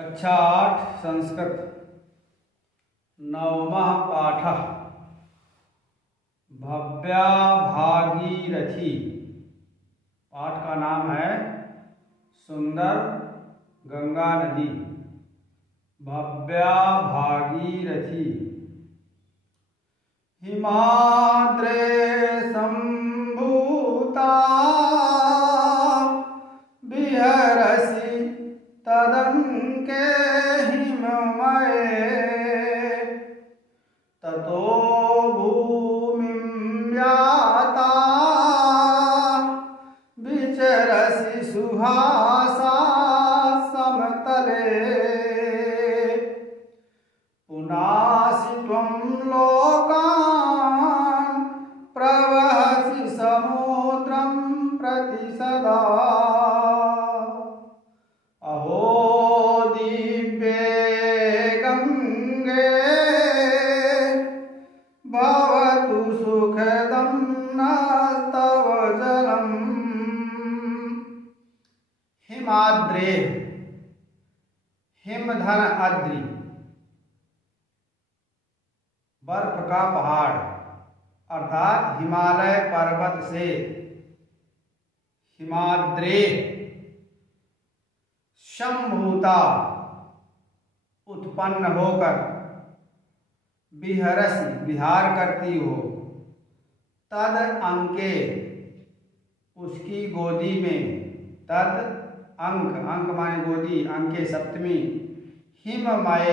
कक्षा 8 संस्कृत नवमः पाठः भव्या भागीरथी। पाठ का नाम है सुंदर गंगा नदी। भव्या भागीरथी हिमाद्रे संभूता विहरसि तदंके हिममये ततो भूमिं व्याता विचरसि सुहासा समतले पुनासि त्वं लोकान् प्रवहसि समुद्रं प्रति सदा अहो दिव्ये गंगे भवतु सुखदं नस्तव जलम्। हिमाद्रे हिमधन आद्रि बर्फ का पहाड़ अर्थात हिमालय पर्वत से। हिमाद्रे संभूता उत्पन्न होकर विहरसि विहार करती हो तद अंके उसकी गोदी में। तद अंक अंक माने गोदी अंके सप्तमी हिममय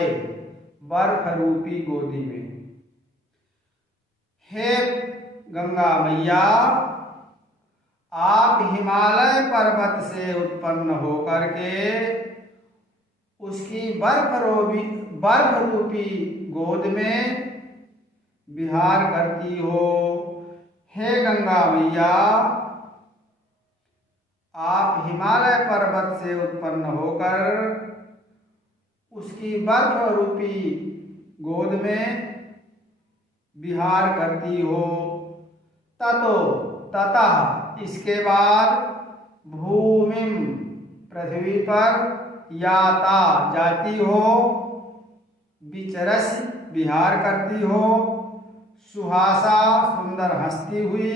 बर्फ रूपी गोदी में। हे गंगा मैया आप हिमालय पर्वत से उत्पन्न होकर के उसकी बर्फ रूपी गोद में विहार करती हो। हे गंगा मैया आप हिमालय पर्वत से उत्पन्न होकर उसकी बर्फ रूपी गोद में विहार करती हो। ततः इसके बाद भूमिम पृथ्वी पर याता जाती हो विचरस विहार करती हो सुहासा सुंदर हंसती हुई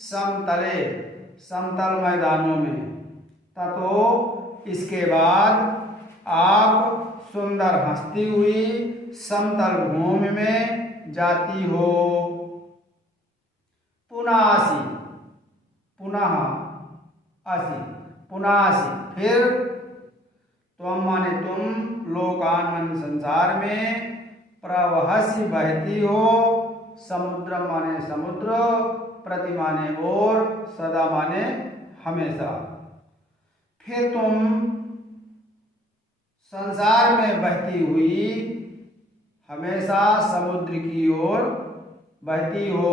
समतले समतल मैदानों में। ततो इसके बाद आप सुंदर हंसती हुई समतल भूमि में जाती हो। पुनासि पुनः असि पुनासि फिर त्वम माने तुम लोकान संसार में प्रवहसि बहती हो। समुद्र माने समुद्र प्रति माने और सदा माने हमेशा। फिर तुम संसार में बहती हुई हमेशा समुद्र की ओर बहती हो।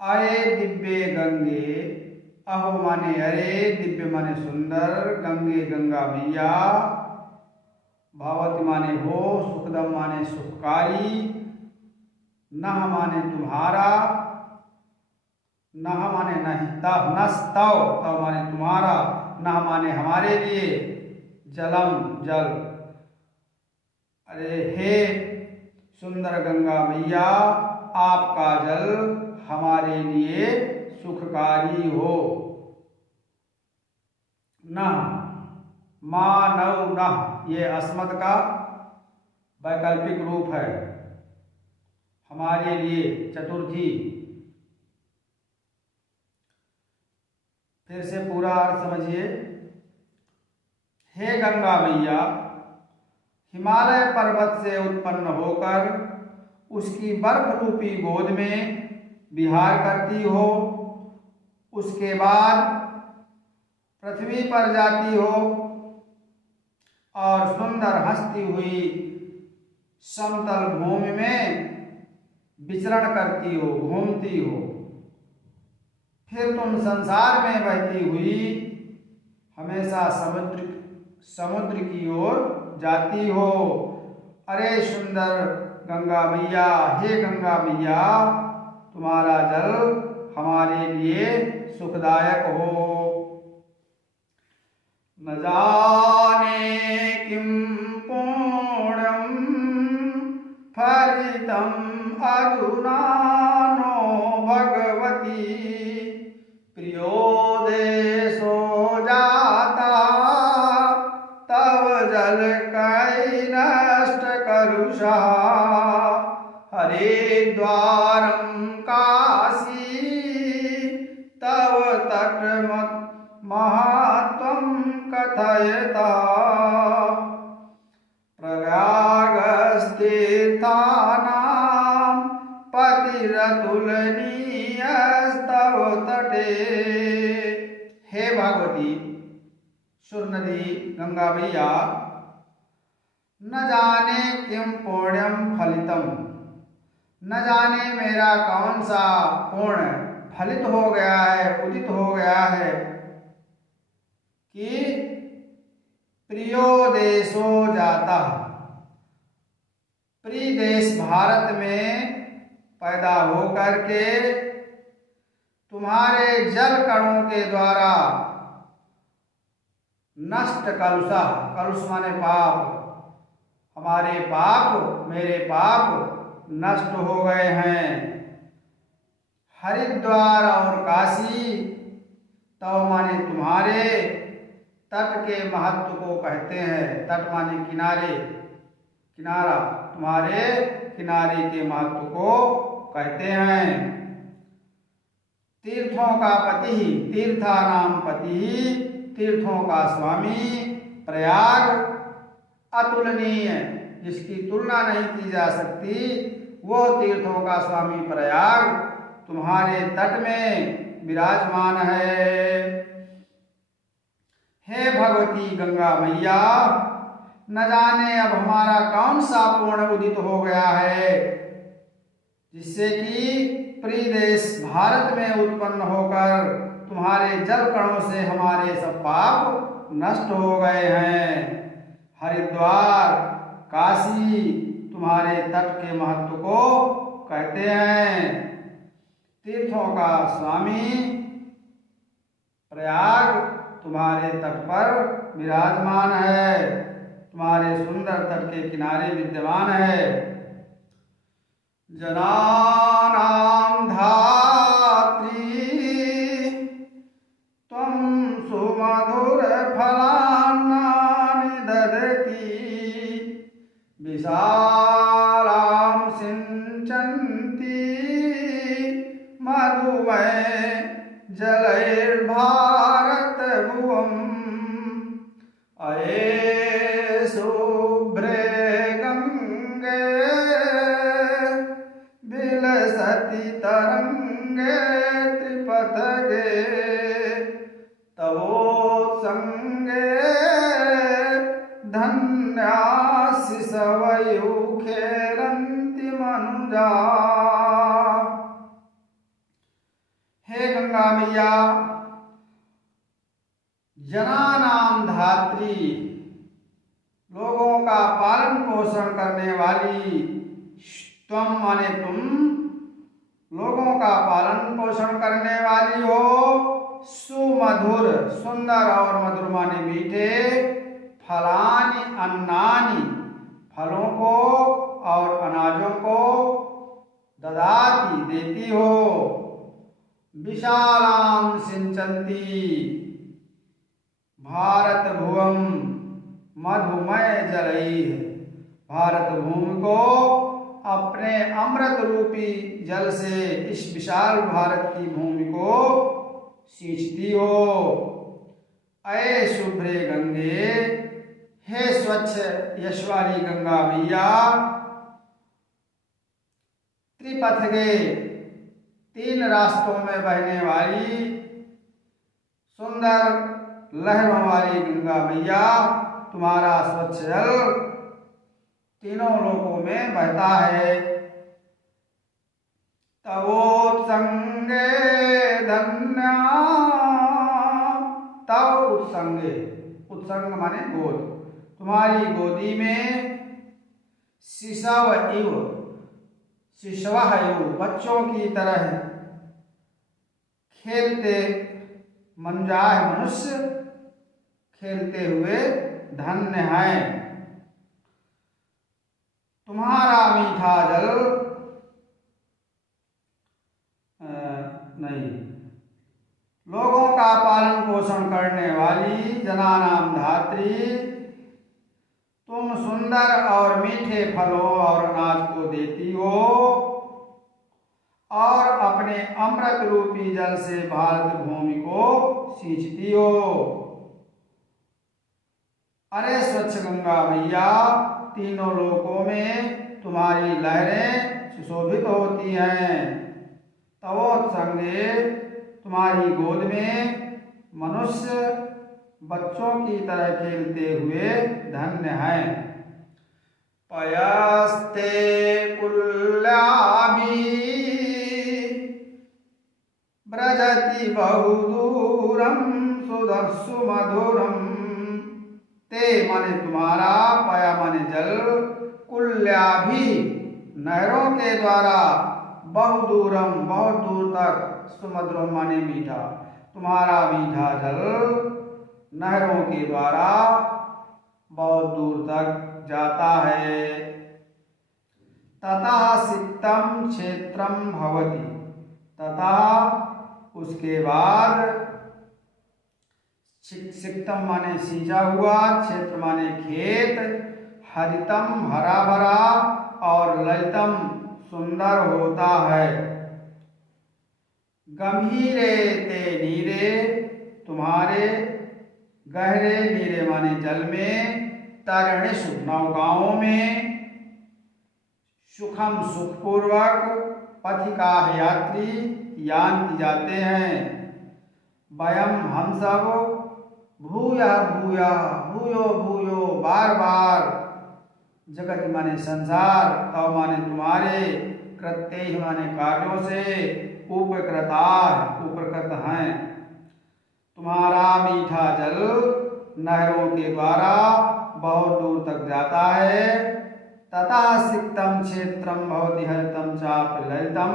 अरे दिव्य गंगे अहो माने अरे दिव्य माने सुंदर गंगे गंगा मैया भवति माने हो सुखदम माने सुखकारी नह माने तुम्हारा नह माने नहीं तव नस्तव तव माने तुम्हारा नह माने हमारे लिए जलम जल। अरे हे सुंदर गंगा मैया आपका जल हमारे लिए सुखकारी हो। नह मानव नह ये अस्मत् का वैकल्पिक रूप है हमारे लिए चतुर्थी। फिर से पूरा अर्थ समझिए। हे गंगा मैया हिमालय पर्वत से उत्पन्न होकर उसकी बर्फ रूपी गोद में विहार करती हो। उसके बाद पृथ्वी पर जाती हो और सुंदर हंसती हुई समतल भूमि में विचरण करती हो घूमती हो। फिर तुम संसार में बहती हुई हमेशा समुद्र की ओर जाती हो। अरे सुंदर गंगा मैया हे गंगा मैया तुम्हारा जल हमारे लिए सुखदायक हो। न जा तं अधुना नो भगवती प्रियो देशो जाता तव जल कै नष्ट कलुषः हरिद्वारं काशी तव तट महत्त्वं कथयता प्रयागस्तीर्थानां पतिरतुलनीयस्तव तटे। हे भगवती सुर नदी गंगा मैया, न जाने किम पुण्यम फलितम, न जाने मेरा कौन सा पुण्य फलित हो गया है, उदित हो गया है कि प्रियो देशो जाता, प्रिय देश भारत में पैदा होकर के तुम्हारे जल कणों के द्वारा नष्ट कलुषा, कलुष माने पाप, हमारे पाप, मेरे पाप नष्ट हो गए हैं। हरिद्वार और काशी, तव माने तुम्हारे तट के महत्व को कहते हैं। तट माने किनारे, किनारा, तुम्हारे किनारे के महत्व को कहते हैं। तीर्थों का पति, तीर्थानाम पति, तीर्थों का स्वामी, प्रयाग अतुलनीय, जिसकी तुलना नहीं की जा सकती, वो तीर्थों का स्वामी प्रयाग तुम्हारे तट में विराजमान है। हे भगवती गंगा मैया, न जाने अब हमारा कौन सा पुण्य उदित हो गया है जिससे कि प्रिय देश भारत में उत्पन्न होकर तुम्हारे जल कणों से हमारे सब पाप नष्ट हो गए हैं। हरिद्वार काशी तुम्हारे तट के महत्व को कहते हैं। तीर्थों का स्वामी प्रयाग तुम्हारे तट पर विराजमान है, तुम्हारे सुंदर तट के किनारे विद्यमान है। जनानां धात्री त्वं सुमधुर फलान्नानि ददति विशालां सिंचन्ति मधुमय जलैर्भारत भुवम् अये शुभ्रे गंगे विलसति तरंगे त्रिपथगे तवोत्संगे धन्यासि सवयु खेलन्ति मनुजा। हे गंगा मैया, जनानाम धात्री, लोगों का पालन पोषण करने वाली, त्वम माने तुम, लोगों का पालन पोषण करने वाली हो। सुमधुर, सुंदर और मधुर माने मीठे, फलानि अन्नानि, फलों को और अनाजों को, ददाती देती हो। विशालां सिंचन्ति, भारत भुवम मधुमय जलैः, भारत भूमि को अपने अमृत रूपी जल से इस विशाल भारत की भूमि को सींचती हो। अये शुभ्रे गंगे, हे स्वच्छ यशवाली गंगा मैया, त्रिपथगे, तीन रास्तों में बहने वाली सुंदर लहरों वाली गंगा मैया, तुम्हारा स्वच्छ जल तीनों लोकों में बहता है। तवोत्संगे धन्या, तव उत्संगे, उत्संग माने गोद, तुम्हारी गोदी में शिशव इव, शिशवः इव, बच्चों की तरह खेलते, मंजाह मनुष्य खेलते हुए धन्य हैं। तुम्हारा मीठा जल नहीं, लोगों का पालन पोषण करने वाली जनानाम धात्री, तुम सुंदर और मीठे फलों और अनाज को देती हो और अपने अमृत रूपी जल से भारत भूमि को सींचती हो। अरे स्वच्छ गंगा मैया, तीनों लोकों में तुम्हारी लहरें सुशोभित होती हैं। तवोत्संगे तुम्हारी गोद में मनुष्य बच्चों की तरह खेलते हुए धन्य हैं। पयस्ते कुल्याभि ब्रजति बहुदूरम सुदर्शु मधुरम। ते माने तुम्हारा, पया माने जल, कुल्याभि नहरों के द्वारा, बहुदूरम बहुत दूर तक, सुमधुरम माने मीठा, तुम्हारा मीठा जल नहरों के द्वारा बहुत दूर तक जाता है। तथा सिक्तम क्षेत्रम भवति, तथा उसके बाद, सिक्तम माने सींचा हुआ, क्षेत्र माने खेत, हरितम हरा भरा और ललितम सुंदर होता है। गंभीरे ते नीरे तुम्हारे गहरे नीरे माने जल में, तरणिषु नौकाओं में, सुखम सुखपूर्वक, पथिका यात्री यान जाते हैं। वयम हम सब, भूया भूया भूयो भूयो बार बार, जगत माने संसार, तव माने तुम्हारे, कृत्य माने कार्यों से, उपकृता उपकृत हैं। तुम्हारा मीठा जल नहरों के द्वारा बहुत दूर तक जाता है। तथा सिक्तम क्षेत्रम भवति हरितम चाप ललितम,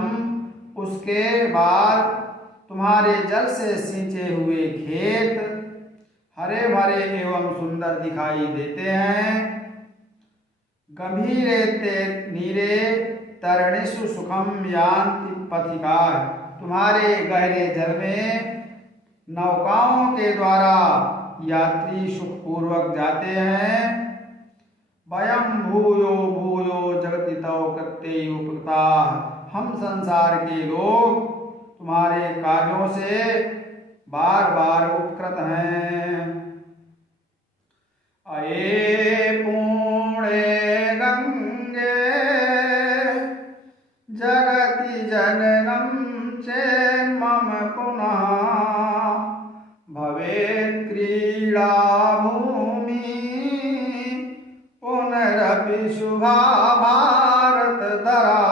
उसके बाद तुम्हारे जल से सींचे हुए खेत हरे भरे एवं सुंदर दिखाई देते हैं। गंभीरे ते नीरे तरणिषु सुखम यान्ति पथिका, तुम्हारे गहरे जल में नौकाओं के द्वारा यात्री सुखपूर्वक जाते हैं। वयम भूयो भूयो जगति तव कृत्ये उपकृता, हम संसार के लोग तुम्हारे कार्यों से बार बार उपकृत हैं। अये पुण्ये गंगे जगति जननम चेन्मम पुनः, भवेत् क्रीडा भूमि पुनरपि शुभा भारत धरा।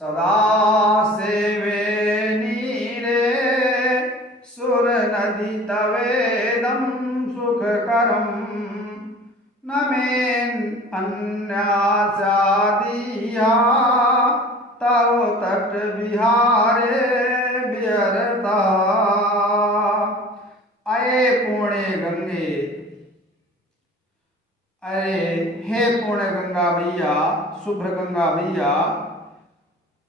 सदा सेवे नीरे सुर नदी तवेदम सुखकरम, न मे अन्यासादीया तव तट विहारे विहरता। अये पुण्य गंगे, अरे हे पुण्य गंगा भैया, शुभ्र गंगा भैया,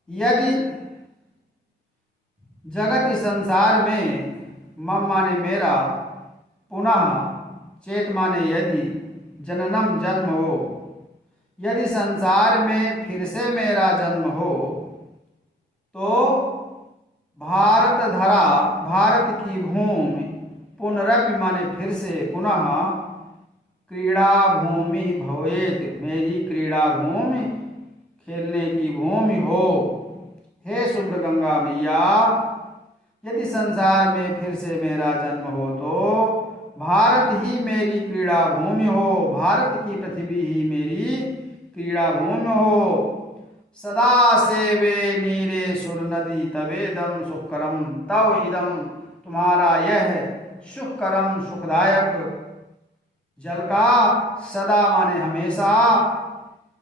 यदि जगत संसार में, मम माने मेरा, पुनः चेत माने यदि, जननम जन्म हो, यदि संसार में फिर से मेरा जन्म हो, तो भारत धरा भारत की भूमि, पुनरपि माने फिर से, पुनः क्रीड़ा भूमि भवेत, मेरी क्रीड़ा भूमि खेलने की भूमि हो। हे शुभ्र गंगा मैया, यदि संसार में फिर से मेरा जन्म हो तो भारत ही मेरी क्रीड़ा भूमि हो, भारत की पृथ्वी ही मेरी क्रीड़ा भूमि हो। सदा सेवे नीरे सुर नदी तवेदम सुखकरम, तव इदम तुम्हारा यह सुखकरम सुखदायक जल का सदा माने हमेशा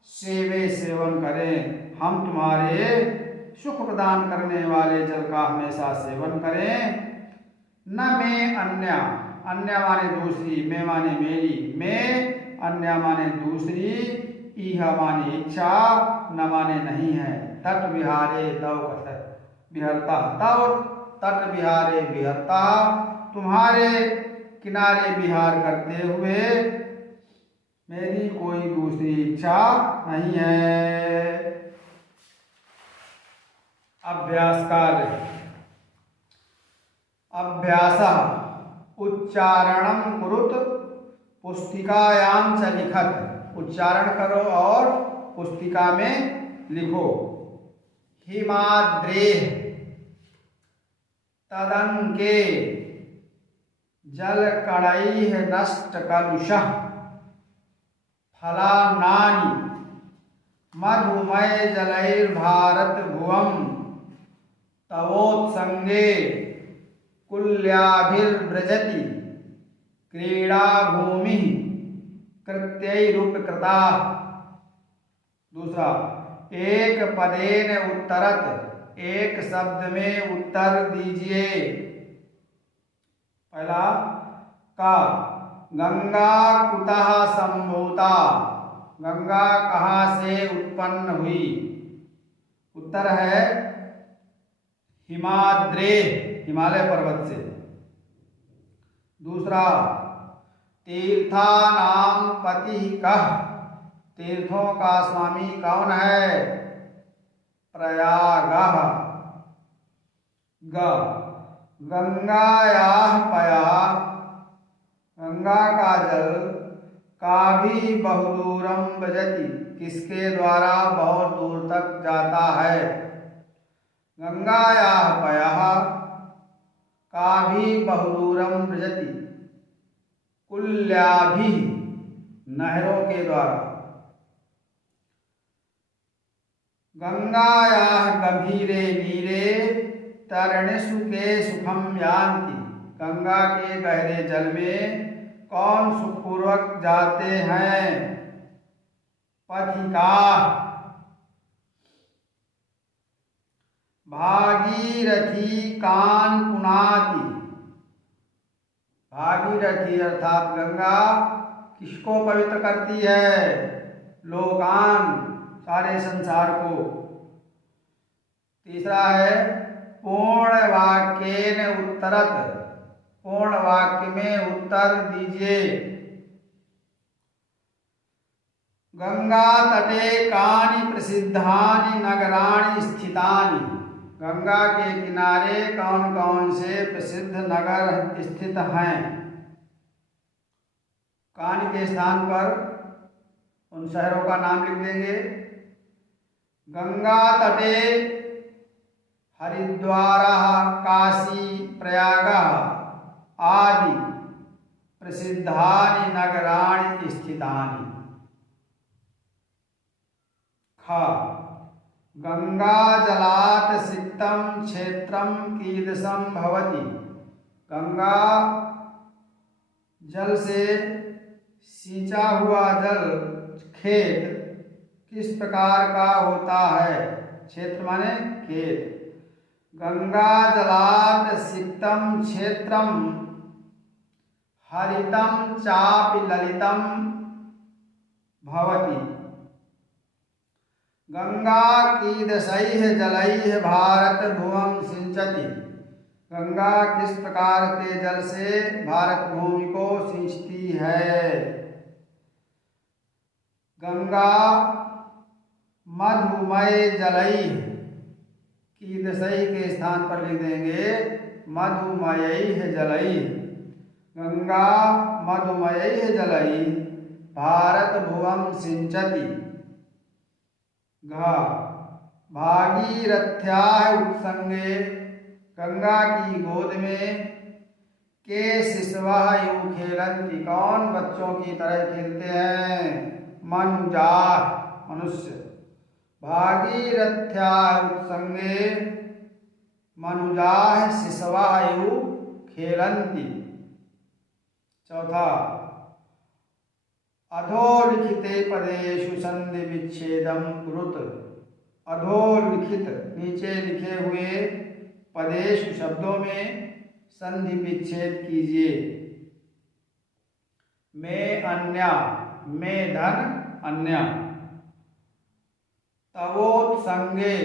सेवे सेवन करें, हम तुम्हारे सुख प्रदान करने वाले जल का हमेशा सेवन करें। न में अन्य, अन्य माने दूसरी, मैं माने मेरी, मैं अन्य माने दूसरी, इह माने इच्छा, न माने नहीं है। तट विहारे तव कथ, विहरता, तव तट विहारे विहरता, तुम्हारे किनारे विहार करते हुए मेरी कोई दूसरी इच्छा नहीं है। अभ्यास कार्य। अभ्यासः उच्चारणं कुरुत पुस्तिकायां च लिखत। उच्चारण करो और पुस्तिका में लिखो। हिमाद्रेः तदंके जलकणैः नष्टकलुषः फलानानि मधुमय जलैर्भारत भुवं तवोत्संगे कुल्याभिर्व्रजति क्रीड़ा भूमि कृत्यैरुपकृता। दूसरा, एक पदेन उत्तरत, एक शब्द में उत्तर दीजिए। पहला का, गंगा कुतः संभूता, गंगा कहाँ से उत्पन्न हुई। उत्तर है हिमाद्रे, हिमालय पर्वत से। दूसरा, तीर्थानां पतिः कः, तीर्थों का स्वामी कौन है। प्रयागः। ग, गंगायाः पयः, गंगा का जल काभि बहुदूरम व्रजति, किसके द्वारा बहुत दूर तक जाता है। गंगायाः पयः काभि बहुदूरम व्रजति, कुल्याभि नहरों के द्वारा। गंगायाः गभीरे नीरे तरणिषु के सुखम यान्ति, गंगा के गहरे जल में कौन सुखपूर्वक जाते हैं। पथिका। भागीरथी कान पुनाति, भागीरथी अर्थात गंगा किसको पवित्र करती है। लोकान, सारे संसार को। तीसरा है पूर्ण वाक्येन उत्तरत, पूर्ण वाक्य में उत्तर दीजिए। गंगा तटे कानि प्रसिद्धानि नगराणि स्थितानि, गंगा के किनारे कौन कौन से प्रसिद्ध नगर स्थित हैं। कानि के स्थान पर उन शहरों का नाम लिख देंगे। गंगा तटे हरिद्वारः काशी प्रयागः आदि प्रसिद्धानि नगराणि स्थितानि। ख, गंगा जलात् सिक्तं क्षेत्रं कीदृशं भवति, गंगा जल से सींचा हुआ जल खेत किस प्रकार का होता है। क्षेत्र माने खेत। गंगा जलात् सिक्तं क्षेत्रं हरितं चापि ललितं भवति, गंगा कीदृशैः जलैः भारत भुवं सिंचति, गंगा किस प्रकार के जल से भारत भूमि को सिंचती है। गंगा मधुमय जलैः, कीदृशैः के स्थान पर लिख देंगे मधुमयैः जलैः, गंगा मधुमयैः जलैः भारत भुवं सिंचति। घ, भागीरथ्याः उत्संगे, गंगा की गोद में के शिशवः इव खेलन्ति, कौन बच्चों की तरह खेलते हैं। मनुजाः, मनुष्य। भागीरथ्याः उत्संगे मनुजाः शिशवः इव खेलन्ति। चौथा, अधोलिखिते पदेषु संधि विच्छेदम कुरुत, अधोलिखित नीचे लिखे हुए पदेषु शब्दों में संधि विच्छेद कीजिए। में अन्य, में धन अन्य। तवोत्संगे,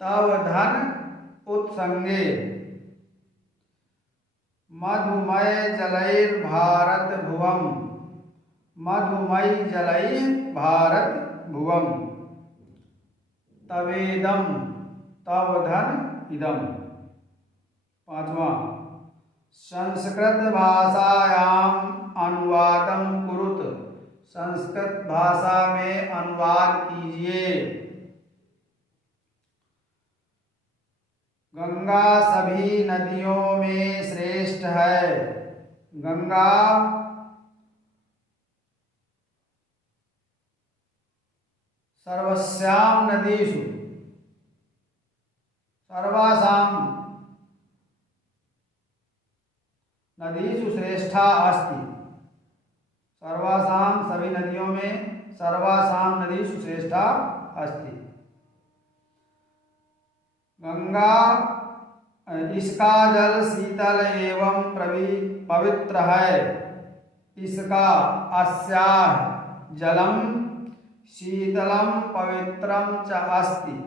तव धन उत्संगे मधुमय जलैर्भारत भुवम् मधुमय जलैर्भारत भुवम् तवेदम तव धन इदम। पांचवा संस्कृत भाषायाम अनुवादम कुरुत संस्कृत भाषा में अनुवाद कीजिए। गंगा सभी नदियों में श्रेष्ठ है। गंगा सर्वस्याम नदीषु सर्वासाम नदीषु श्रेष्ठा अस्ति। सर्वासाम सभी नदियों में सर्वासाम नदीषु श्रेष्ठा अस्ति। गंगा इसका जल शीतल एवं पवित्र है। इसका अस्याः जलम शीतलम पवित्रम च अस्ति।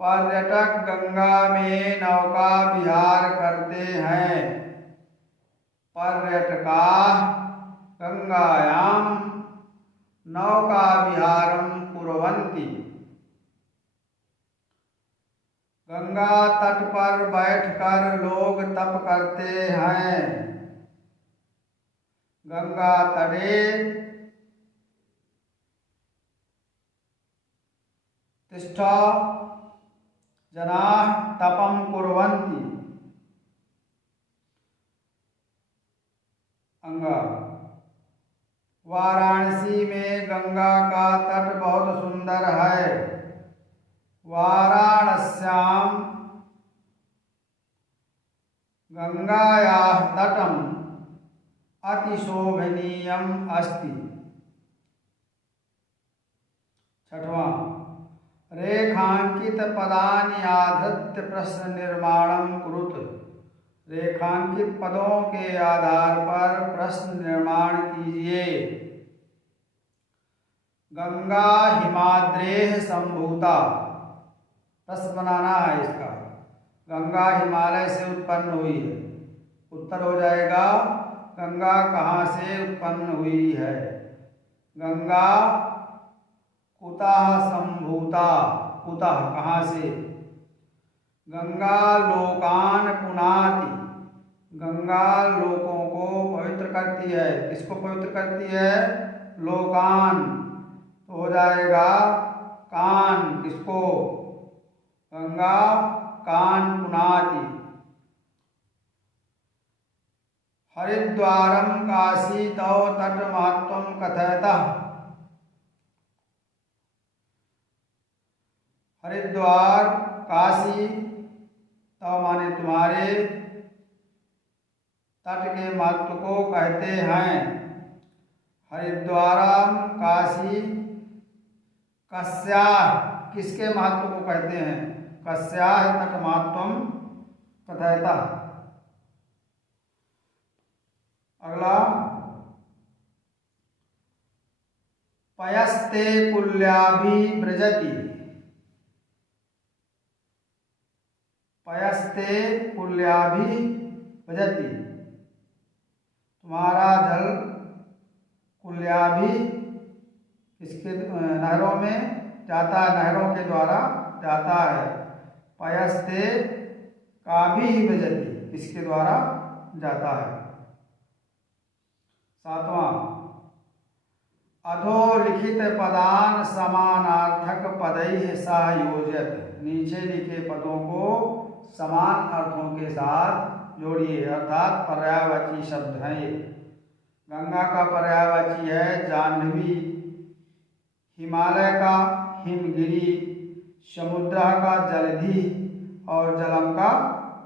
पर्यटक गंगा में नौका विहार करते हैं। पर्यटका गंगायाम नौका विहारम कुर्वन्ति। गंगा तट पर बैठकर लोग तप करते हैं। गंगा तटे तिष्ठा जनाः तपं कुर्वन्ति। अंगा वाराणसी में गंगा का तट बहुत सुंदर है। वाराणस्याम गंगायाः तटम अतिशोभनीयम अस्ति। छठवां रेखांकित पदानि आधृत्य प्रश्न निर्माणं कुरुत। रेखांकित पदों के आधार पर प्रश्न निर्माण कीजिए। गंगा हिमाद्रेः संभूता। प्रश्न बनाना है इसका। गंगा हिमालय से उत्पन्न हुई है। उत्तर हो जाएगा गंगा कहाँ से उत्पन्न हुई है। गंगा कुतः संभूता। कुतः कहाँ से। गंगा लोकान पुनाति। गंगा लोकों को पवित्र करती है। किसको पवित्र करती है। लोकान तो हो जाएगा कान। किसको। गंगा कान पुनाति। हरिद्वारम काशी तव तट महत्वम कथयतः। हरिद्वार काशी तव माने तुम्हारे तट के महत्व को कहते हैं। हरिद्वारम काशी कस्याः किसके महत्व को कहते हैं। कस्याः तट महत्वम कथयतः। अगला पयस्ते कुल्याभिव्रजति। पयस्ते कुल्याभिव्रजति तुम्हारा जल कुल्याभि इसके नहरों में जाता है। नहरों के द्वारा जाता है। पयस्ते काभिव्रजति इसके द्वारा जाता है। सातवां अधोलिखित पदान समानार्थक पदैः सह योजयत। नीचे लिखे पदों को समान अर्थों के साथ जोड़िए। अर्थात पर्यायवाची शब्द हैं ये। गंगा का पर्यायवाची है जाह्नवी। हिमालय का हिमगिरी। समुद्र का जलधि और जलम का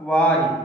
वारी।